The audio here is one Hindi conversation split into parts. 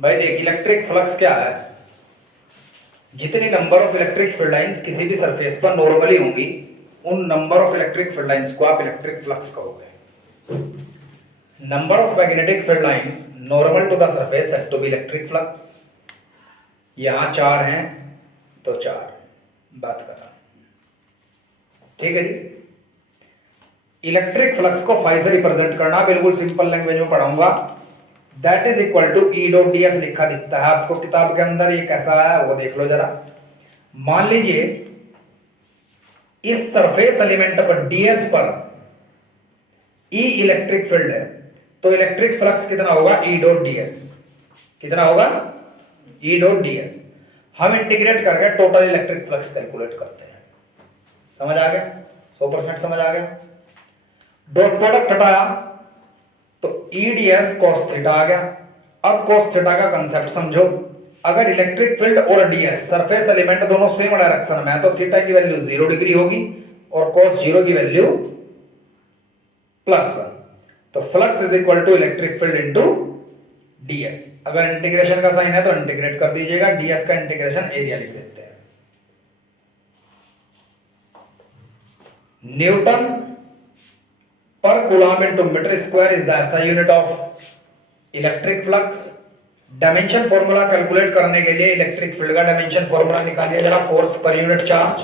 भाई देख, इलेक्ट्रिक फ्लक्स क्या है? जितनी number of electric field lines किसी भी सरफेस पर नॉर्मली होंगी, उन number of electric field lines को आप इलेक्ट्रिक फ्लक्स कहोगे। Number of magnetic field lines normal to the surface said to be electric flux. यहां 4 हैं तो 4 बात कर रहा, ठीक है जी। इलेक्ट्रिक फ्लक्स को फाई से रिप्रेजेंट करना बिल्कुल सिंपल लैंग्वेज में पढ़ाऊंगा। That is equal to E dot D S लिखा दिखता है आपको किताब के अंदर। ये कैसा है वो देख लो जरा। मान लीजिए इस सरफेस एलिमेंट पर डीएस पर ई इलेक्ट्रिक फील्ड है, तो इलेक्ट्रिक फ्लक्स कितना होगा? E dot DS. कितना होगा? E dot DS. हम इंटीग्रेट करके टोटल इलेक्ट्रिक फ्लक्स कैलकुलेट करते हैं। समझ आ गया? 100% समझ आ गया। डॉट प्रोडक्ट हटाया तो ई डीएस कॉस थीटा आ गया। अब कॉस थीटा का कंसेप्ट समझो। अगर इलेक्ट्रिक फील्ड और डीएस सरफेस एलिमेंट दोनों सेम डायरेक्शन में है तो थीटा की वैल्यू 0 डिग्री होगी और कॉस 0 की वैल्यू +1। तो flux is equal to electric field into DS. अगर इंटीग्रेशन का साइन है तो इंटीग्रेट कर दीजिएगा। डीएस का इंटीग्रेशन एरिया लिख देते हैं। न्यूटन पर coulomb into metre square is the SI unit of electric flux. Dimension formula calculate करने के लिए इलेक्ट्रिक फील्ड का डायमेंशन फॉर्मूला निकालिए जरा। फोर्स पर यूनिट चार्ज।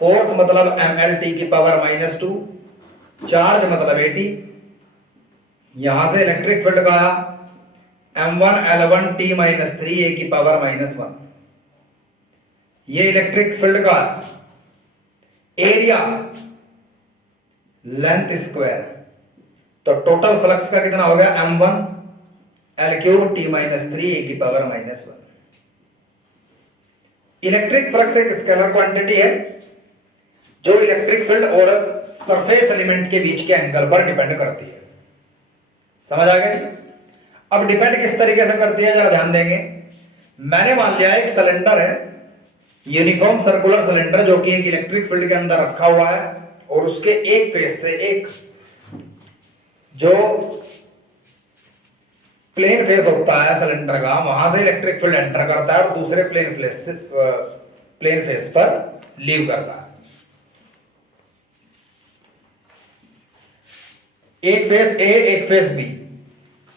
फोर्स मतलब mlt की पावर -2, चार्ज मतलब 80। यहां से इलेक्ट्रिक फील्ड का m1 l1 t - 3 a की पावर -1। ये इलेक्ट्रिक फील्ड का एरिया लेंथ स्क्वायर। तो टोटल फ्लक्स का कितना हो गया? m1 l³ t - 3 a की पावर -1। इलेक्ट्रिक फ्लक्स एक स्केलर क्वांटिटी है जो इलेक्ट्रिक फील्ड और सरफेस एलिमेंट के बीच के एंगल पर डिपेंड करती है। समझ आ गया? अब डिपेंड किस तरीके से करती है जरा ध्यान देंगे। मैंने मान लिया एक सिलेंडर है, यूनिफॉर्म सर्कुलर सिलेंडर, जो कि एक इलेक्ट्रिक फील्ड के अंदर रखा हुआ है और उसके एक फेस से एक जो प्लेन फेस होता है सिलेंडर का, वहां से इलेक्ट्रिक फील्ड एंटर करता है और दूसरे प्लेन फेस पर लीव करता है। एक फेस ए, एक फेस बी।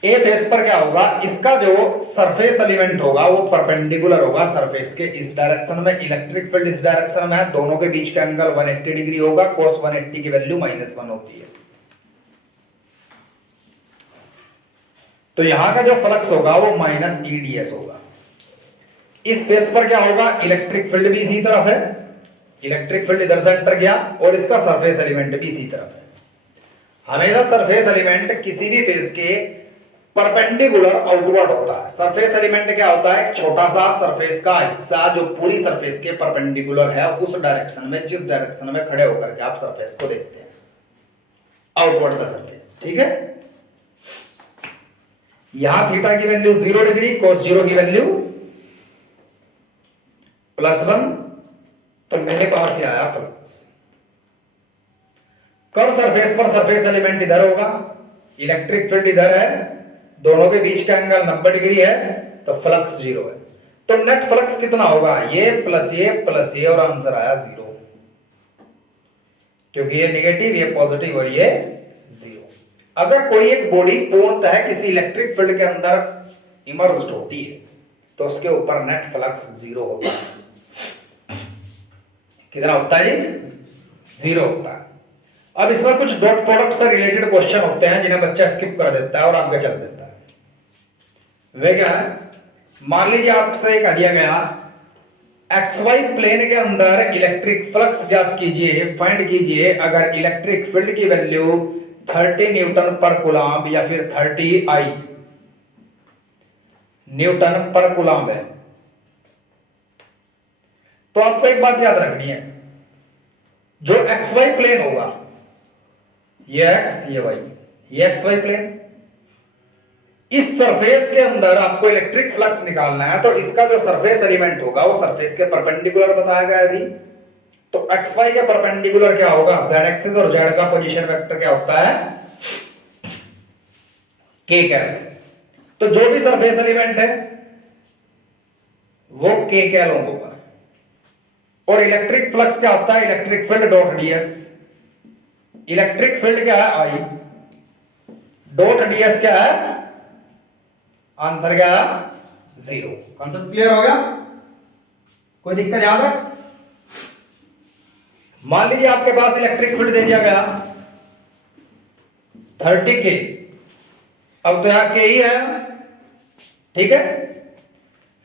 ए फेस पर क्या होगा? इसका जो सरफेस एलिमेंट होगा वो परपेंडिकुलर होगा सरफेस के इस डायरेक्शन में। इलेक्ट्रिक फील्ड इस डायरेक्शन में है, दोनों के बीच का एंगल 180 डिग्री होगा। cos 180 की वैल्यू -1 होती है। तो यहां का जो फ्लक्स होगा वो -EDS होगा। इस फेस पर क्या होगा? इलेक्ट्रिक फील्ड भी इसी तरफ है, इलेक्ट्रिक फील्ड इधर से एंटर किया और इसका सरफेस एलिमेंट भी इसी तरफ है। हमेशा सरफेस एलिमेंट किसी भी फेस के परपेंडिकुलर आउटवर्ड होता है। सरफेस एलिमेंट क्या होता है? एक छोटा सा सरफेस का हिस्सा जो पूरी सरफेस के परपेंडिकुलर है उस डायरेक्शन में, जिस डायरेक्शन में खड़े होकर के आप सरफेस को देखते हैं, आउटवर्ड द सरफेस। ठीक है? यहां थीटा की वैल्यू 0 डिग्री, cos 0 की वैल्यू +1। तो मेरे पास ये आया फ्लक्स। कर्व सरफेस पर सरफेस एलिमेंट इधर होगा, इलेक्ट्रिक फील्ड इधर है, दोनों के बीच का एंगल 90 डिग्री है, तो फ्लक्स 0 है। तो नेट फ्लक्स कितना होगा? ये प्लस ये और आंसर आया 0, क्योंकि ये नेगेटिव, ये पॉजिटिव और ये 0। अगर कोई एक बॉडी पूर्णतः किसी इलेक्ट्रिक फील्ड के अंदर इमर्ज्ड होती है तो उसके ऊपर नेट फ्लक्स 0 होता है। कितना होता है जी? 0 होता है। अब इसमें कुछ डॉट प्रोडक्ट से रिलेटेड क्वेश्चन होते हैं जिन्हें बच्चा स्किप कर देता है और आगे चल देता है। वे क्या है? मान लीजिए आपसे कह दिया गया XY प्लेन के अंदर इलेक्ट्रिक फ्लक्स ज्ञात कीजिए, फाइंड कीजिए अगर इलेक्ट्रिक फील्ड की वैल्यू 30 न्यूटन पर कूलम्ब या फिर 30 I न्यूटन पर कूलम्ब है। तो आपको एक बात याद रखनी है, जो XY प्लेन होगा, ये X ये Y, ये XY प्लेन, इस सरफेस के अंदर आपको इलेक्ट्रिक फ्लक्स निकालना है तो इसका जो सरफेस एलिमेंट होगा वो सरफेस के परपेंडिकुलर बताया गया है अभी। तो XY के परपेंडिकुलर क्या होगा? Z एक्सिस, और Z का पोजीशन वेक्टर क्या होता है? K cap. तो जो भी सरफेस एलिमेंट है वो के के अलोंग होगा। और इलेक्ट्रिक फ्लक्स क्या होता है? Electric field dot DS. Electric field क्या है? आई। डॉट डीएस क्या है? आंसर क्या है? 0। कॉन्सेप्ट क्लियर हो गया? कोई दिक्कत याद है? मान लीजिए आपके पास इलेक्ट्रिक फील्ड दे दिया गया 30 के। अब तो यहां के ही है, ठीक है।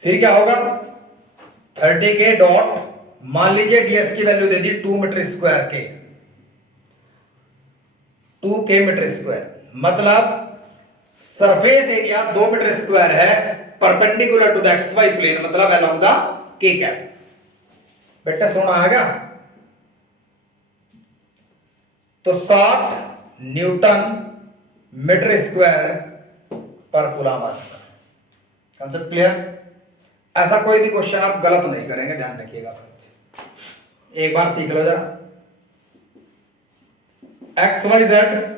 फिर क्या होगा? 30 के डॉट, मान लीजिए डीएस की वैल्यू दे दी 2 मीटर स्क्वायर के, 2 के मीटर स्क्वायर। मतलब सरफेस एरिया 2 मीटर स्क्वायर है perpendicular to the X Y plane, मतलब अलोंग द के कैप। बेटा सोना आएगा? तो 60 न्यूटन मीटर स्क्वायर पर कूलम आता। Concept clear? ऐसा कोई भी क्वेश्चन आप गलत नहीं करेंगे, ध्यान रखिएगा। एक बार सीख लो जरा। एक्स वाई जेड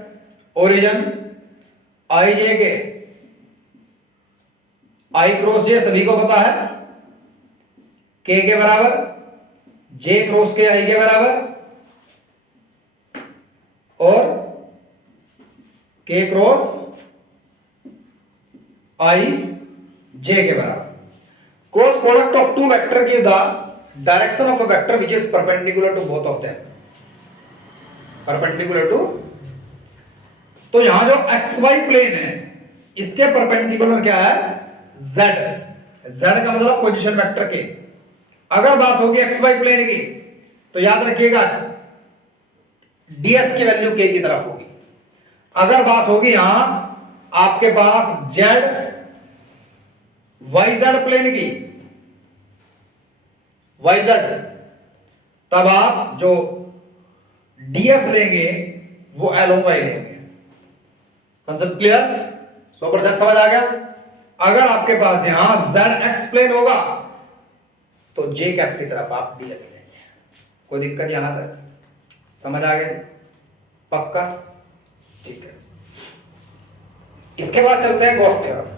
ओरिजिन आई जे के, आई क्रॉस जे सभी को पता है के बराबर, जे क्रॉस के आई के बराबर, और के क्रॉस आई जे के बराबर। Cross product of two vector give the direction of a vector which is perpendicular to both of them. Perpendicular to, तो यहां जो एक्स वाई प्लेन है इसके परपेंडिकुलर क्या है? जेड। जेड का मतलब पोजीशन वेक्टर के। अगर बात होगी एक्स वाई प्लेन की तो याद रखिएगा डीएस की वैल्यू के की तरफ होगी। अगर बात होगी यहां आपके पास जेड वाई जेड प्लेन की, वाई जेड, तब आप जो डीएस लेंगे वो एलोंग वाई लेंगे। Concept clear? 100% समझ आ गया? अगर आपके पास यहां जेड एक्स प्लेन होगा तो जे कैप की तरफ आप डीएस लेंगे। कोई दिक्कत यहां तक समझ आ गया? पक्का? ठीक है। इसके बाद चलते हैं गॉस थ्योरम।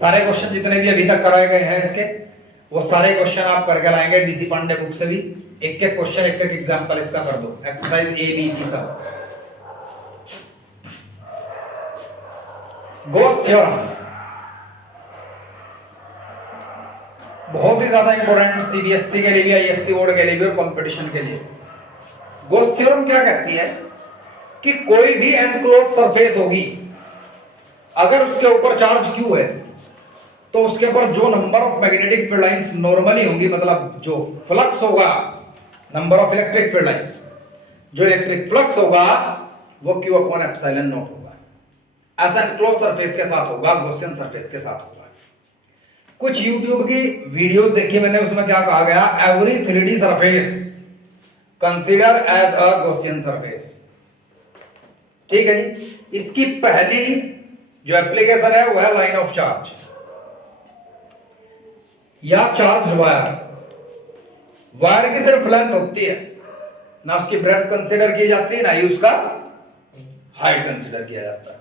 सारे क्वेश्चन जितने भी अभी तक कराए गए हैं इसके, वो सारे क्वेश्चन आप करके लाएंगे डीसी पांडे बुक से भी। एक एक क्वेश्चन, एक एक एग्जांपल इसका कर दो। एक्सरसाइज ए बी सी सब। गॉस थ्योरम बहुत ही ज्यादा इंपॉर्टेंट सीबीएसई के लिए भी, आईएससी बोर्ड के लिए भी और कंपटीशन के लिए। गॉस थ्योरम क्या कहती है कि कोई भी एनक्लोज सरफेस होगी, अगर उसके ऊपर चार्ज क्यू है तो उसके ऊपर जो number of magnetic field lines normally होंगी, मतलब जो फ्लक्स होगा, number of electric field lines, जो इलेक्ट्रिक फ्लक्स होगा वो क्यू अपॉन एप्सिलॉन नॉट होगा। ऐसा एनक्लोज सरफेस के साथ होगा, गॉसियन सरफेस के साथ होगा। कुछ यूट्यूब की वीडियोस देखी मैंने, उसमें क्या कहा गया? Every 3D surface consider as a Gaussian surface. ठीक है जी। इसकी पहली जो एप्लीकेशन है वो है लाइन ऑफ चार्ज या चार्ज वायर। वायर की सिर्फ लेंथ होती है, ना उसकी ब्रेड्थ कंसीडर की जाती है, ना ही उसका हाइट कंसीडर किया जाता है।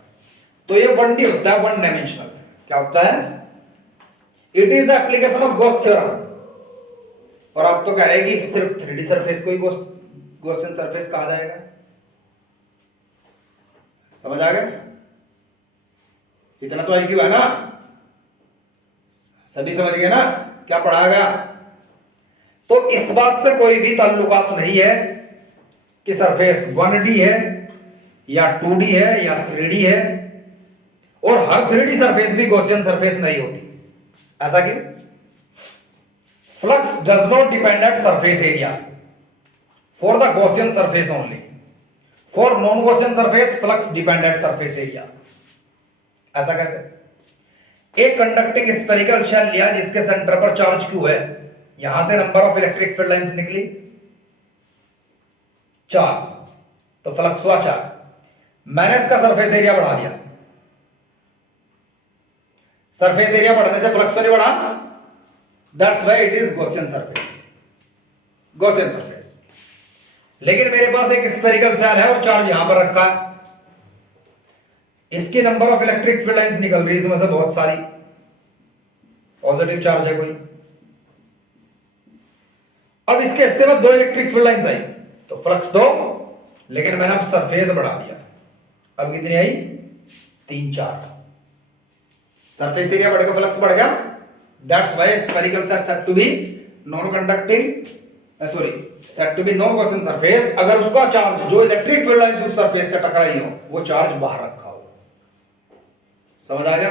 तो ये 1D होता है, वन डायमेंशनल। क्या होता है? It is the application of Gauss theorem. और आप तो कह रहे हैं कि सिर्फ 3D सरफेस को ही गॉसियन सरफेस कहा जाएगा। समझ आ गया? इतना तो आईक्यू है ना, सभी समझ गए ना क्या पढ़ाया गया? तो इस बात से कोई भी ताल्लुकात नहीं है कि सरफेस 1D है या 2D है या 3D है, और हर 3D सरफेस भी गॉसियन सरफेस नहीं होती। ऐसा क्यों? Flux does not depend at surface area for the Gaussian surface only. For non Gaussian surface flux depend at surface area. ऐसा कैसे? एक कंडक्टिंग स्फेरिकल शेल लिया जिसके सेंटर पर चार्ज क्यू है, यहां से number of electric field lines निकली 4, तो फ्लक्स हुआ 4। मैंने इसका सरफेस एरिया बढ़ा दिया। सरफेस एरिया बढ़ने से फ्लक्स तो नहीं बढ़ा, that's why it is Gaussian surface. Gaussian surface. लेकिन मेरे पास एक स्फेरिकल शेल है और चार्ज यहां पर रखा है। इसकी number of electric field lines निकल रही है इसमें से बहुत सारी, पॉजिटिव चार्ज है कोई। अब इसके हिस्से में 2 इलेक्ट्रिक फील्ड लाइंस आई तो फ्लक्स 2, लेकिन मैंने अब सरफेस बढ़ा दिया। अब कितनी आई? 3 4। सरफेस एरिया बढ़ गया, फ्लक्स बढ़ गया। That's why spherical are said to be non conducting, sorry said to be non Gaussian surface अगर उसका चार्ज जो इलेक्ट्रिक फील्ड लाइन उस सरफेस से टकराई हो वो चार्ज बाहर रखा हो। समझ आ गया?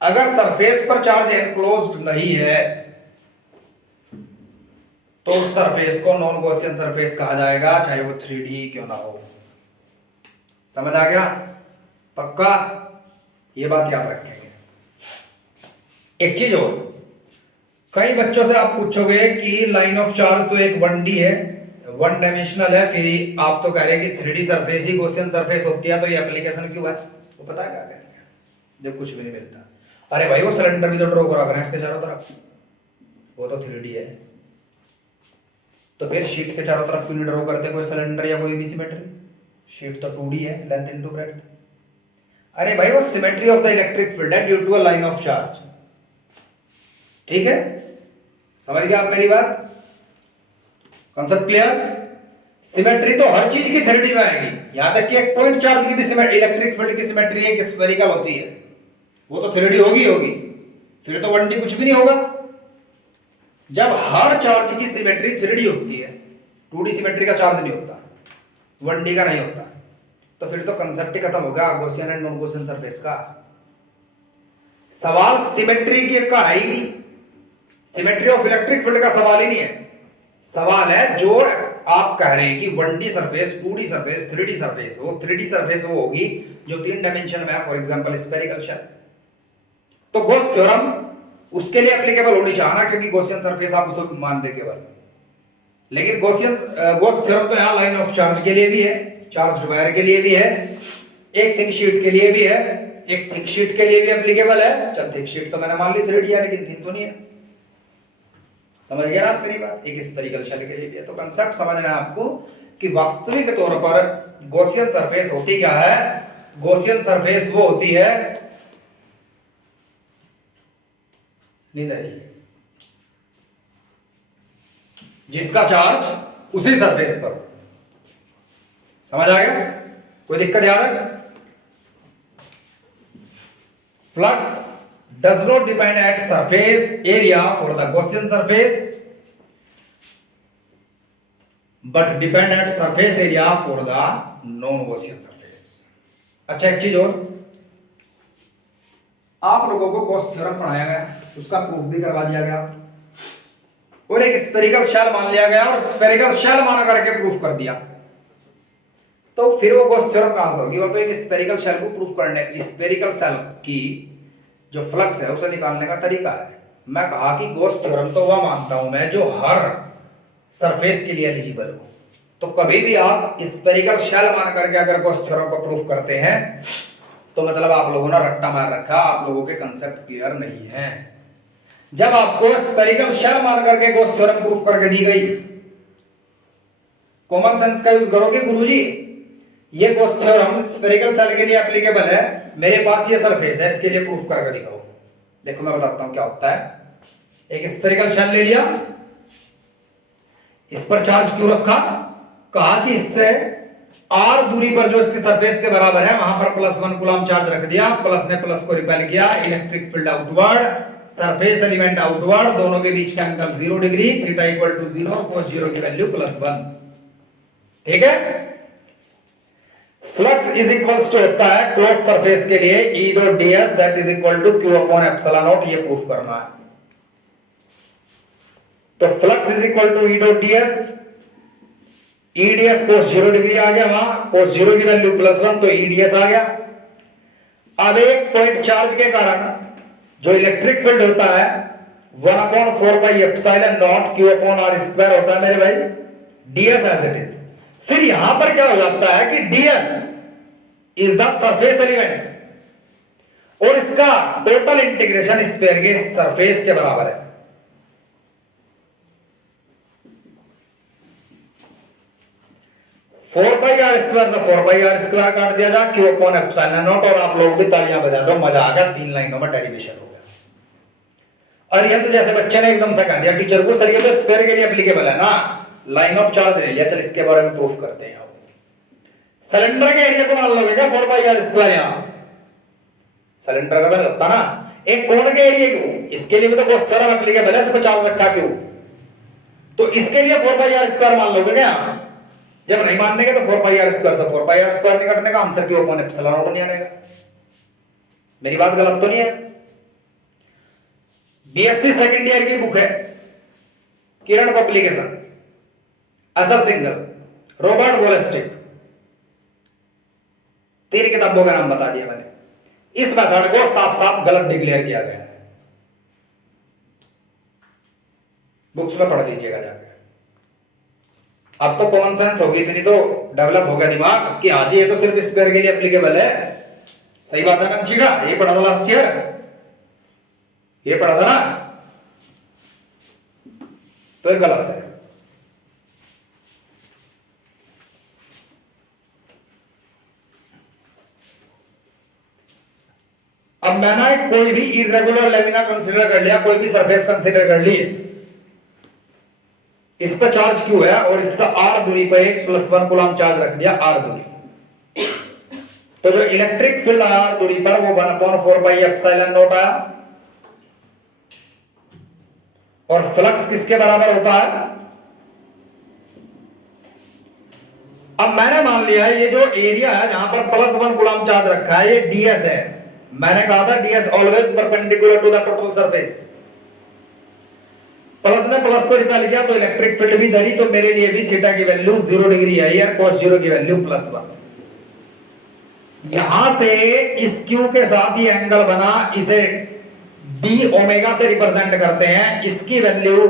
अगर सरफेस पर चार्ज एनक्लोज्ड नहीं है तो उस सरफेस को नॉन गॉसियन सरफेस कहा जाएगा, चाहे वो 3D क्यों ना हो। समझ आ गया? पक्का? ये बात याद रखेंगे। एक चीज और, कई बच्चों से आप पूछोगे कि लाइन ऑफ चार्ज तो एक 1D है, 1 डायमेंशनल है, फिर आप तो कह रहे हैं कि 3D सरफेस ही गॉसियन सरफेस होती है, तो ये एप्लीकेशन क्यों है? वो पता है क्या कहते हैं? जब कुछ भी नहीं मिलता, अरे भाई वो सिलेंडर भी तो ड्रॉ करा करें इसके चारों तरफ, वो तो 3D है, तो फिर शीट के चारों तरफ क्यों नहीं ड्रॉ करते कोई सिलेंडर या कोई भी सिमेट्री? शीट तो 2D है, लेंथ इनटू ब्रेड्थ। अरे भाई वो symmetry of the electric field है due to a line of charge. ठीक है, समझ गए आप मेरी बात? Concept clear? सिमेट्री तो हर चीज की 3D में आएगी, यहां तक कि एक पॉइंट चार्ज की भी सिमेट्री, इलेक्ट्रिक फील्ड की सिमेट्री एक स्फेरिकल होती है, वो तो 3D होगी होगी, फिर तो 1D कुछ भी नहीं होगा। जब हर चार्ज की सिमेट्री 3D होती है, 2D सिमेट्री का चार्ज नहीं होता, 1D का नहीं होता, तो फिर तो कंसेप्ट ही खत्म हो गया Gaussian and non Gaussian surface का। सवाल सिमेट्री के का है ही नहीं, सिमेट्री ऑफ इलेक्ट्रिक फील्ड का सवाल ही नहीं है। सवाल है जो आप कह रहे हैं कि 1D surface, 2D surface, 3D surface, वो 3D सरफेस वो होगी जो 3 डायमेंशन में है, फॉर एग्जांपल स्फेरिकल शेल। तो गॉस थ्योरम उसके लिए एप्लीकेबल होनी चाहिए ना, क्योंकि गॉसियन सरफेस आप उसको मान रहे केवल, लेकिन गॉस थ्योरम तो यहां लाइन ऑफ चार्ज के लिए भी है, चार्ज वायर के लिए भी है, एक थिक शीट के लिए भी है, एक थिक शीट के लिए भी एप्लीकेबल है। चल थिक शीट तो मैंने मान ली 3D है, लेकिन थिन तो नहीं है। समझ गया आप मेरी बात? एक स्फेरिकल शेल के लिए भी है। तो कंसेप्ट समझना है आपको कि वास्तविक तौर पर गॉसियन सरफेस होती क्या है? गॉसियन सरफेस वो होती है, नींद आई, जिसका चार्ज उसी सरफेस पर। समझ आ गया? कोई दिक्कत याद है? Flux does not depend at surface area for the Gaussian surface but depend at surface area for the non-Gaussian surface। अच्छा एक चीज और, आप लोगों को गॉस थ्योरम पढ़ाया गया, उसका प्रूफ भी करवा दिया गया, और एक स्फेरिकल शेल मान लिया गया और स्फेरिकल शेल मान करके प्रूफ कर दिया। तो फिर वो गॉस थ्योरम कहां से होगी? वो तो एक स्फेरिकल शेल को प्रूफ करने, स्फेरिकल शेल की जो फ्लक्स है उसे निकालने का तरीका है। मैं कहा कि गॉस थ्योरम तो वह मानता हूं मैं जो हर सरफेस के लिए एलिजिबल हो। तो कभी भी आप स्फेरिकल शेल मान करके अगर गॉस थ्योरम को प्रूफ करते हैं तो मतलब आप लोगों ने रट्टा मार रखा, आप लोगों के कंसेप्ट क्लियर नहीं है। जब आपको स्फेरिकल शेल मान करके गॉस थ्योरम प्रूफ करके दी गई, कॉमन सेंस का यूज करोगे गुरुजी, ये गॉस थ्योरम स्फेरिकल शेल के लिए एप्लीकेबल है, मेरे पास ये सरफेस है, इसके लिए प्रूफ करके दिखाओ। देखो मैं बताता हूं क्या होता है। एक स्फेरिकल शेल ले लिया, इस पर चार्ज क्यों रखा? कहा कि इससे r दूरी पर जो इसकी सरफेस के बराबर है वहां पर +1 कूलम चार्ज रख दिया, प्लस ने प्लस को रिपेल किया, electric field outward, surface element outward, दोनों के बीच का angle 0 degree, theta equal to 0, cos 0 की वैल्यू +1। ठीक है? फ्लक्स इज इक्वल्स टू होता है क्लोज सरफेस के लिए E dot ds that is equal to q upon epsilon naught, ये प्रूफ करना है। तो flux is equal to E dot ds, E ds cos 0 degree आ गया, वहां cos 0 की वैल्यू +1, तो E ds आ गया। अब एक पॉइंट चार्ज के कारण जो इलेक्ट्रिक फील्ड होता है 1/4 pi epsilon not q upon r square होता है मेरे भाई, ds एज इट इज। फिर यहां पर क्या हो जाता है कि ds is the surface element और इसका टोटल इंटीग्रेशन स्फीयर के सरफेस के बराबर है। 4 पाई आर स्क्वायर से 4 पाई आर स्क्वायर काट दिया जा, क्यू अपॉन एप्सिलॉन नॉट, और आप लोग भी तालियां बजा दो, मजा आ गया, 3 लाइनों में डेरिवेशन हो गया। और ये तो जैसे बच्चे ने एकदम से कह दिया टीचर को, सर ये तो स्फीयर के लिए एप्लीकेबल है ना, लाइन ऑफ चार्ज ले लिया, चल इसके बारे में प्रूफ करते हैं। सिलेंडर के एरिया को मान लोगे क्या 4 पाई आर स्क्वायर, यहां सिलेंडर का तो नहीं होता ना, एक कोण के एरिया को, इसके लिए भी तो कोस थ्योरम एप्लीकेबल है, इसको चार्ज रखा क्यों, तो इसके लिए 4 पाई आर स्क्वायर मान लोगे क्या, जब नहीं मानने के तो 4 पाई आर स्क्वायर से 4 पाई आर स्क्वायर नहीं कटने का, answer Q upon epsilon not नहीं आएगा। मेरी बात गलत तो नहीं है? बीएससी सेकंड ईयर की बुक है, किरण पब्लिकेशन, असल सिंगल, रॉबर्ट बोलेस्टिक, 3 किताबों का नाम बता दिया मैंने। इस मेथड को साफ साफ गलत डिक्लेयर किया गया है, बुक्स में पढ़ लीजिएगा जाके। अब तो कॉमन सेंस होगी इतनी, तो डेवलप हो गया दिमाग कि हाँ जी ये तो सिर्फ स्पेयर के लिए एप्लीकेबल है। सही बात है कंचिका, ये पढ़ा था लास्ट ईयर, ये पढ़ा था ना, तो ये गलत है। अब मैंने कोई भी इरेगुलर लेमिना कंसीडर कर लिया, कोई भी सरफेस कंसीडर कर ली, इस पर चार्ज क्यू है और इससे r दूरी पर एक +1 कूलम चार्ज रख दिया, r दूरी, तो जो इलेक्ट्रिक फील्ड r दूरी पर वो 1/4 पाई एप्सिलॉन नॉट आया, और फ्लक्स किसके बराबर होता है, अब मैंने मान लिया ये जो एरिया है जहां पर +1 कूलम चार्ज रखा है, ये ds है। मैंने कहा था ds always perpendicular to the total surface, plus ने प्लस को रिपेल किया तो इलेक्ट्रिक फील्ड भी धरी, तो मेरे लिए भी थीटा की वैल्यू 0 डिग्री आई है, cos 0 की वैल्यू +1। यहां से इस q के साथ ये एंगल बना, इसे d ओमेगा से रिप्रेजेंट करते हैं, इसकी value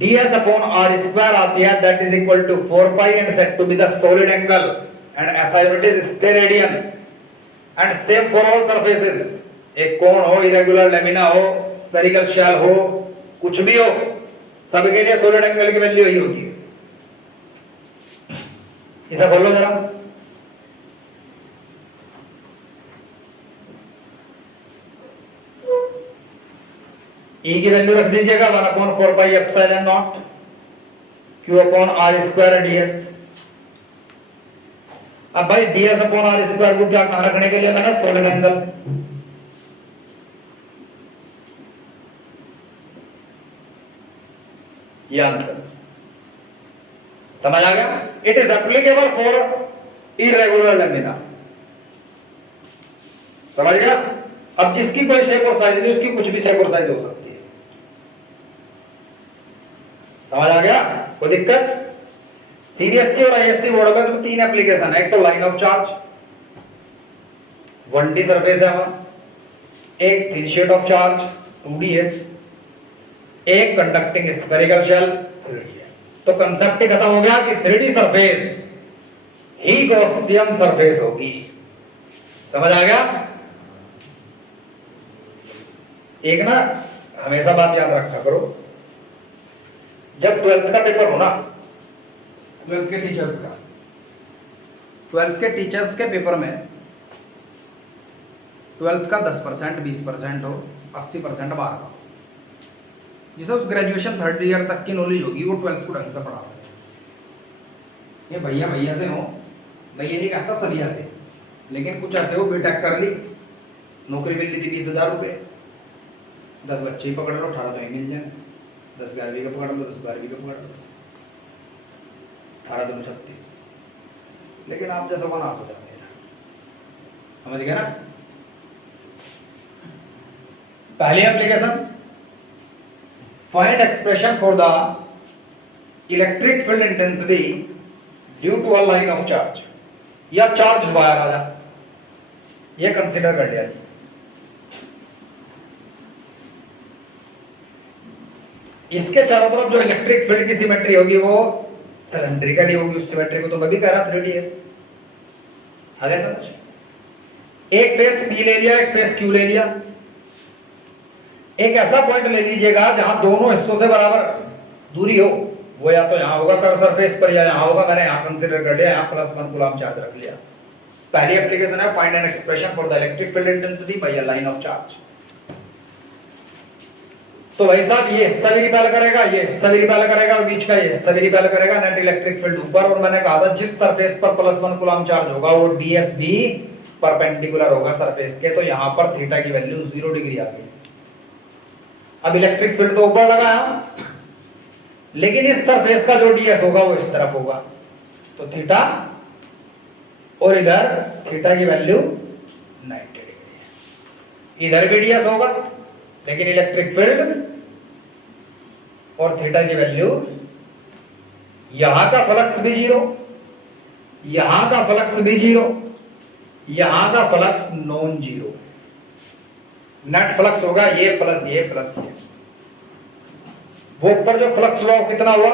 ds upon r square आती है, that is equal to 4 pi and set to be the solid angle and SI unit is steradian and same for all surfaces. एक कोण हो, इरेगुलर लेमिना हो, स्फेरिकल शेल हो, कुछ भी हो, सबके लिए सॉलिड एंगल की वैल्यू यही होती है। इसे बोलो जरा, E की वैल्यू रख दीजिएगा 1/4 pi epsilon not Q upon R square ds। अब भाई ds अपॉन R स्क्वायर को क्या कहां रखने के लिए मैंने सॉलिड एंगल, ये आंसर समझ आ गया। It is applicable for irregular lamina, समझ गया। अब जिसकी कोई शेप और साइज नहीं, उसकी कुछ भी शेप और साइज हो सकती है, समझ आ गया, कोई दिक्कत। सीबीएसई और आईएससी बोर्ड में इसमें 3 एप्लीकेशन है, एक तो line of charge 1D surface है वहां, एक thin sheet of charge 2D है, एक कंडक्टिंग स्फेरिकल शेल 3D है। तो कंसेप्ट ही खत्म हो गया कि 3D सरफेस ही गॉसियन सरफेस होगी, समझ आ गया। एक ना हमेशा बात याद रखा करो, जब 12th का पेपर हो ना, 12th के टीचर्स का, 12th के टीचर्स के पेपर में 12th का 10% 20% हो, 80% बाहर का, जिसे उस ग्रेजुएशन 3rd ईयर तक की नॉलेज होगी, वो 12th को ढंग से पढ़ा सके। ये भैया भैया से हो, मैं ये नहीं कहता सभी ऐसे, लेकिन कुछ ऐसे हो बीटेक कर ली, नौकरी मिल ली थी 20,000 रुपये, 10 बच्चे ही पकड़ लो, 18 तो ही मिल जाए, 10 11वीं का पकड़ लो, 10 12वीं का पकड़ लो, 18 दूनी 36, लेकिन आप जैसा को नाश हो जाते हैं, समझ गए ना। पहली application, find expression for the electric field intensity due to a line of charge, या चार्ज वायर आ जा, ये कंसीडर कर लिया। इसके चारों तरफ जो इलेक्ट्रिक फील्ड की सिमेट्री होगी वो सिलेंड्रिकली होगी, उस सिमेट्री को तो मैं भी कह रहा 3D है, आगे समझ। एक फेस P ले लिया, एक फेस Q ले लिया, एक ऐसा पॉइंट ले लीजिएगा जहां दोनों हिस्सों से बराबर दूरी हो, वो या तो यहाँ होगा कर्व सरफेस पर या यहाँ होगा, मैंने यहाँ कंसीडर कर लिया, यहाँ +1 कूलम चार्ज रख लिया। पहली एप्लीकेशन है find an expression for the electric field intensity bye a line of charge. तो भाई साहब ये सभी रिपेल करेगा, ये सभी रिपेल करेगा और बीच का ये सभी रिपेल करेगा, नेट इलेक्ट्रिक फील्ड ऊपर। और मैंने कहा था जिस सरफेस पर +1 कूलम चार्ज होगा वो ds भी परपेंडिकुलर होगा सरफेस के, तो यहां पर थीटा की वैल्यू 0 डिग्री आ गई। अब इलेक्ट्रिक फील्ड तो ऊपर लगाया, लेकिन इस सरफेस का जो ds होगा वो इस तरफ होगा, तो थीटा और इधर थीटा की वैल्यू 90 डिग्री। इधर भी ds होगा लेकिन इलेक्ट्रिक फील्ड और थीटा की वैल्यू, यहां का फ्लक्स भी 0, यहां का फ्लक्स भी 0, यहां का flux non zero. Net flux होगा ये प्लस ये प्लस ये। वो ऊपर जो फ्लक्स हुआ कितना हुआ,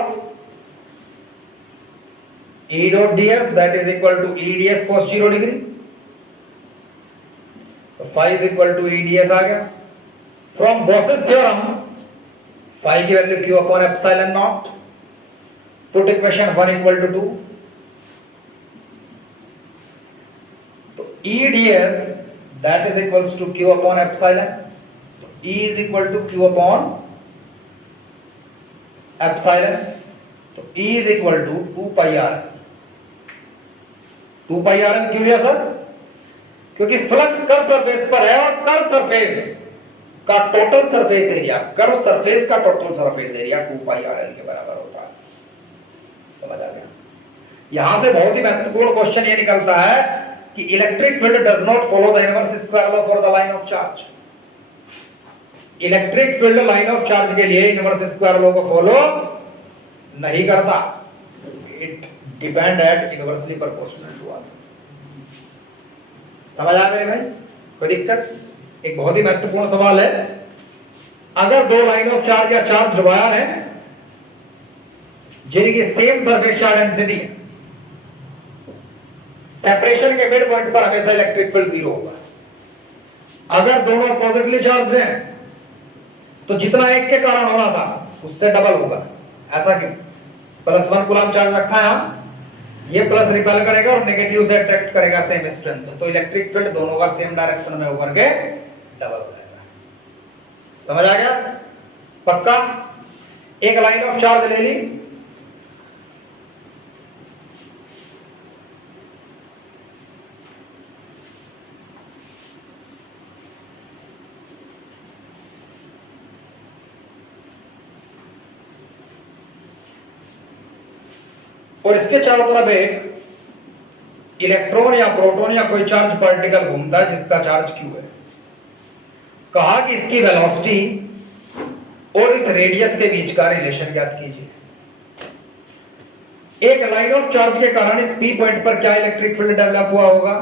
E dot ds that is equal to E ds cos 0 degree, तो phi is equal to E ds आ गया। फ्रॉम गॉसेस थ्योरम phi की value q upon epsilon naught, put equation 1 equal to 2, तो E ds that is equals to q upon epsilon, तो E is equal to q upon epsilon, तो E is equal to 2 pi r। 2 pi r क्यों लिया सर? क्योंकि फ्लक्स कर्व सरफेस पर है और कर्व सरफेस का total surface area, curve surface का total surface area 2 pi r के बराबर होता है। समझ आ गया? यहां से बहुत ही महत्वपूर्ण क्वेश्चन ये निकलता है कि electric field does not follow the inverse square law for the line of charge. Electric field line of charge के लिए इनवर्स स्क्वायर लॉ को फॉलो नहीं करता, it depend at inversely proportional to R. समझ आ मेरे भाई? कोई दिक्कत? एक बहुत ही महत्वपूर्ण सवाल है, अगर दो लाइन ऑफ चार्ज या चार्ज वायर है जिनकी सेम सरफेस चार्ज डेंसिटी है, सेपरेशन के मिड पॉइंट पर हमेशा इलेक्ट्रिक फील्ड 0 होगा। अगर दोनों अपोजिटली चार्ज हैं तो जितना एक के कारण होना था उससे डबल होगा। ऐसा क्यों? +1 कूलम चार्ज रखा है यहां, ये प्लस रिपेल करेगा और नेगेटिव से अट्रैक्ट करेगा सेम स्ट्रेंथ से, तो इलेक्ट्रिक फील्ड दोनों का सेम डायरेक्शन में होकर के डबल हो जाएगा। समझ आ गया? पक्का? एक लाइन ऑफ चार्ज ले ली, और इसके चारों तरफ एक इलेक्ट्रॉन या प्रोटॉन या कोई चार्ज पार्टिकल घूमता है जिसका चार्ज q है। कहा कि इसकी वेलोसिटी और इस रेडियस के बीच का रिलेशन ज्ञात कीजिए। एक लाइन ऑफ चार्ज के कारण इस p पॉइंट पर क्या इलेक्ट्रिक फील्ड डेवलप हुआ होगा,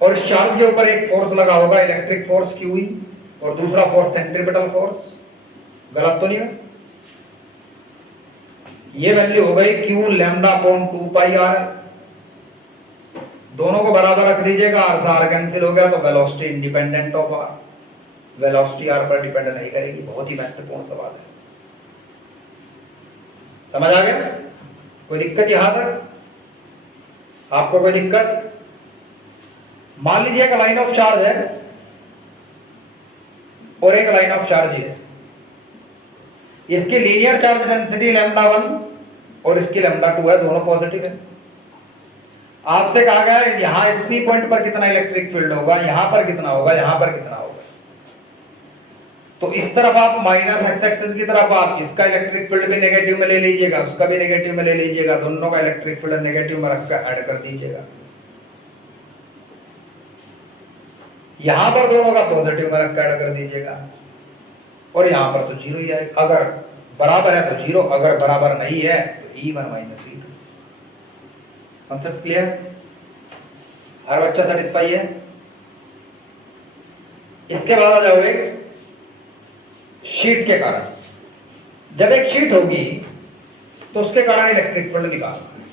और इस चार्ज के ऊपर एक फोर्स लगा होगा इलेक्ट्रिक फोर्स QE, और दूसरा फोर्स सेंट्रीपिटल फोर्स। गलत तो नहीं है? ये वैल्यू हो गई q lambda upon 2 pi r। दोनों को बराबर रख दीजिएगा, r से r कैंसिल हो गया, तो velocity independent of r, velocity r पर डिपेंड नहीं करेगी। बहुत ही महत्वपूर्ण सवाल है। समझ आ गया? कोई दिक्कत यहां तक? आपको कोई दिक्कत? मान लीजिए एक लाइन ऑफ चार्ज है और एक लाइन ऑफ चार्ज है, इसकी लीनियर चार्ज डेंसिटी λ1 और इसकी λ2 है, दोनों पॉजिटिव है। आपसे कहा गया है यहां इस p पॉइंट पर कितना इलेक्ट्रिक फील्ड होगा, यहां पर कितना होगा, यहां पर कितना होगा। तो इस तरफ आप माइनस एक्स एक्सिस की तरफ आप इसका इलेक्ट्रिक फील्ड भी नेगेटिव में ले लीजिएगा, उसका भी नेगेटिव में ले लीजिएगा, दोनों का इलेक्ट्रिक फील्ड नेगेटिव में रखकर ऐड कर दीजिएगा। यहां पर दोनों का पॉजिटिव में रखकर ऐड कर दीजिएगा, और यहां पर तो 0 ही आएगा। अगर बराबर है तो 0, अगर बराबर नहीं है तो E1 minus E2। Concept clear? हर बच्चा सेटिस्फाई है? इसके बाद आ जाओ एक शीट के कारण। जब एक शीट होगी तो उसके कारण इलेक्ट्रिक फील्ड निकालना है।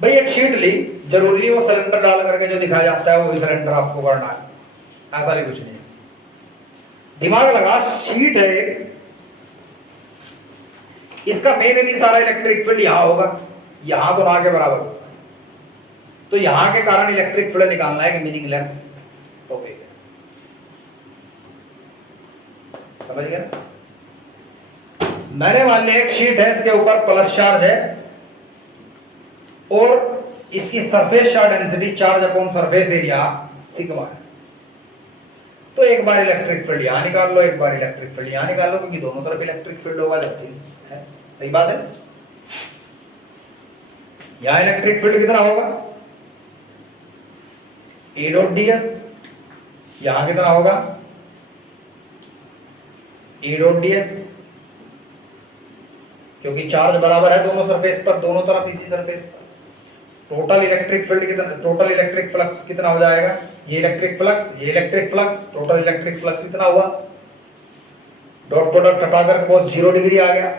भाई एक शीट ली, जरूरी नहीं वो सिलेंडर डाल करके जो दिखाया जाता है वो सिलेंडर आपको करना है, ऐसा भी कुछ नहीं है। दिमाग लगा, शीट है एक, इसका मेनली सारा इलेक्ट्रिक फील्ड यहां होगा, यहां तो ना के बराबर होगा, तो यहां के कारण इलेक्ट्रिक फील्ड निकालना है कि मीनिंगलेस टॉपिक है। समझ गए? मैंने मान लिया एक शीट है, इसके ऊपर प्लस चार्ज है और इसकी surface charge density charge upon surface area sigma है। तो एक बार इलेक्ट्रिक फील्ड यहां निकाल लो, एक बार इलेक्ट्रिक फील्ड यहां निकाल लो, क्योंकि दोनों तरफ इलेक्ट्रिक फील्ड होगा जब ठीक है। सही बात है? यहां इलेक्ट्रिक फील्ड कितना होगा? ए डॉट डीएस। यहां कितना होगा? ए डॉट डीएस, क्योंकि चार्ज बराबर है दोनों सरफेस पर, दोनों तरफ इसी सरफेस पर। टोटल इलेक्ट्रिक फील्ड कितना, टोटल इलेक्ट्रिक फ्लक्स कितना हो जाएगा? ये इलेक्ट्रिक फ्लक्स, ये electric flux, total electric flux कितना हुआ? डॉट प्रोडक्ट हटाकर cos 0 डिग्री आ गया।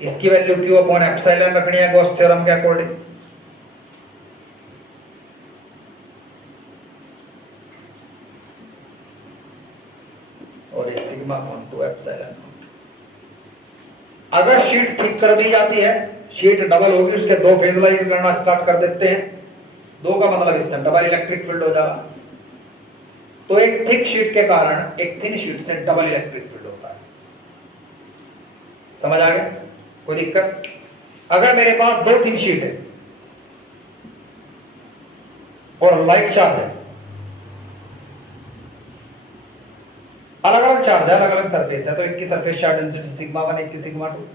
इसकी वैल्यू Q अपॉन एप्सिलॉन रखनी है गॉस थ्योरम के अकॉर्डिंग। और ये सिग्मा अपॉन 2 एप्सिलॉन। अगर शीट थिक कर दी जाती है, शीट डबल होगी, उसके दो फेज लाइन करना स्टार्ट कर देते हैं, दो का मतलब इससे डबल इलेक्ट्रिक फील्ड हो जाएगा। तो एक थिक शीट के कारण एक थिन शीट से डबल इलेक्ट्रिक फील्ड होता है। समझ आ गया? कोई दिक्कत? अगर मेरे पास दो थिन शीट है और लाइक चार्ज है, अलग अलग चार्ज है, अलग अलग सरफेस है, तो एक की सरफेस चार्ज डेंसिटी सिग्मा 1, एक की सिग्मा 2।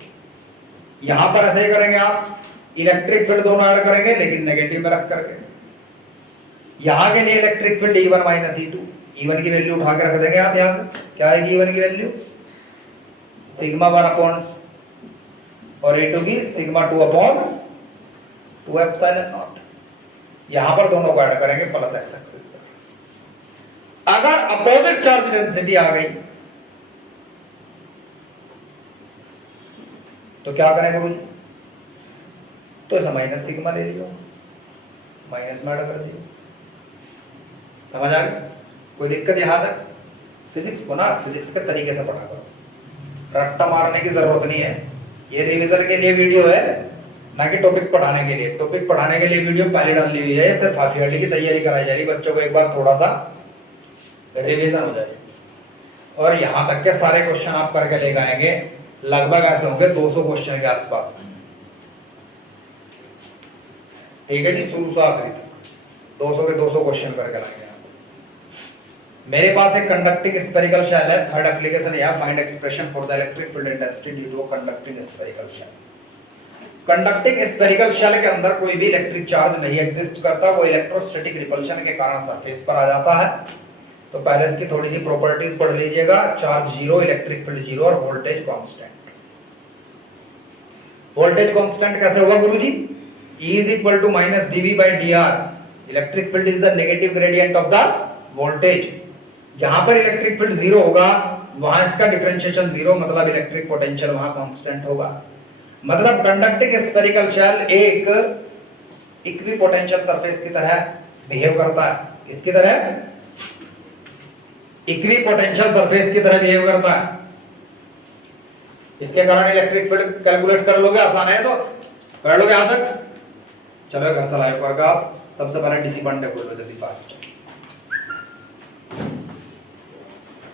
यहां पर ऐसे ही करेंगे आप, इलेक्ट्रिक फील्ड दोनों ऐड करेंगे लेकिन नेगेटिव में रख करके। यहां के लिए electric field E1 minus E2, E1 की वैल्यू उठा के रख देंगे आप यहां से। क्या आएगी E1 की वैल्यू? सिग्मा 1 अपॉन और E2 की सिग्मा 2 अपॉन 2 एप्सिलॉन नॉट। यहां पर दोनों को ऐड करेंगे प्लस एक्स एक्सिस पर। अगर अपोजिट चार्ज डेंसिटी आ गई तो क्या करेंगे बोलिए? तो ऐसा माइनस सिग्मा ले लियो, माइनस में ऐड कर दियो। समझ आ गया? कोई दिक्कत यहां तक? फिजिक्स को ना फिजिक्स के तरीके से पढ़ा करो, रट्टा मारने की जरूरत नहीं है। ये रिवीजन के लिए वीडियो है, ना कि टॉपिक पढ़ाने के लिए। टॉपिक पढ़ाने के लिए वीडियो पहले डाल ली हुई है, सिर्फ हाफ ईयरली की तैयारी कराई जा रही है बच्चों को, एक बार थोड़ा सा रिवीजन हो जाए। और यहां तक के सारे क्वेश्चन आप करके लेके आएंगे, लगभग ऐसे होंगे 200 क्वेश्चन के आसपास। ठीक है जी, शुरू से आखिरी तक 200 के 200 क्वेश्चन करके लाएंगे। मेरे पास एक कंडक्टिंग स्फेरिकल शेल है। थर्ड एप्लीकेशन है, find expression for the electric field intensity due to conducting spherical shell. Conducting spherical shell के अंदर कोई भी इलेक्ट्रिक चार्ज नहीं एग्जिस्ट करता, वो इलेक्ट्रोस्टैटिक रिपल्शन के कारण सरफेस पर आ जाता है। तो पहले इसकी थोड़ी सी प्रॉपर्टीज पढ़ लीजिएगा। चार्ज 0, इलेक्ट्रिक फील्ड 0 और वोल्टेज कांस्टेंट। वोल्टेज कांस्टेंट कैसे हुआ गुरुजी? E is equal to minus dV by dr. Electric field is the negative gradient of the voltage. जहां पर इलेक्ट्रिक फील्ड 0 होगा वहां इसका डिफरेंशिएशन 0, मतलब इलेक्ट्रिक पोटेंशियल वहां कांस्टेंट होगा। मतलब कंडक्टिंग स्फेरिकल शेल एक इक्विपोटेंशियल सरफेस की तरह बिहेव करता है। इसकी तरह इक्विपोटेंशियल सरफेस की तरह बिहेव करता है। इसके कारण इलेक्ट्रिक फील्ड कैलकुलेट कर लोगे, आसान है तो कर लोगे। यहां तक चलो घर से लाइव करके आप सबसे पहले डीसी बंडे खोल लो जल्दी फास्ट।